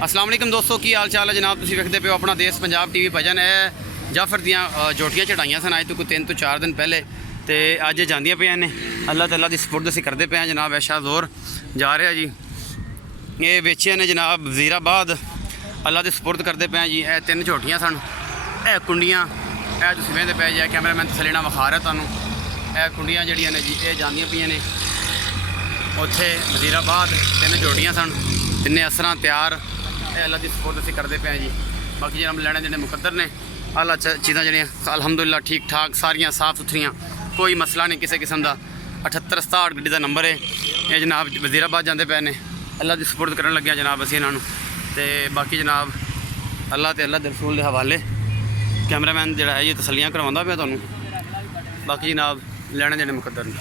अस्सलाम वालेकुम दोस्तों, की हाल चाल है जनाब। तुसीं वेखदे पे अपना देश पंजाब टीवी। भजन है जाफर दियाँ जोटियाँ चढ़ाइयां सन अज तो कोई 3 ਤੋਂ 4 दिन पहले, तो अज जांदियां पे ने। अल्लाह तआला दी सपुर्द असीं करदे पे जनाब। ऐशा जोर जा रहा जी, ये बेचे ने जनाब वजीराबाद, अल्लाह दी सपुर्द करदे पे जी। ये 3 झोटियां सन, ये कुंडियां ए तुसीं वेखदे पे जी। कैमरामैन थल्ले ना विखा रहा तुहानूं। ये कुंडियां जड़ियां ने जी, ये जांदियां पियां ने उत्थे वजीराबाद। 3 झोटियां सन, 3 असरां तैयार। ये अल्लाह की सपोर्ट असीं करते पे जी। बाकी जनाब लैने जिन्हें मुकद्दर ने अल्लाह चीज़ां जड़ियां अलहमदुलिल्लाह ठीक ठाक सारियां साफ सुथरियां, कोई मसला नहीं किसी किस्म का। 78 67 गड्डी का नंबर है। ये जनाब वजीराबाद जाते पे ने, अल्लाह की सपोर्ट करन लगे जनाब असीं इन्हां नूं। ते बाकी जनाब अल्लाह ते अल्लाह दे रसूल के हवाले कैमरामैन जिहड़ा है ये तसल्लियां करवांदा पिया तुहानूं। बाकी जनाब लैने जिन्हें मुकद्दर ने।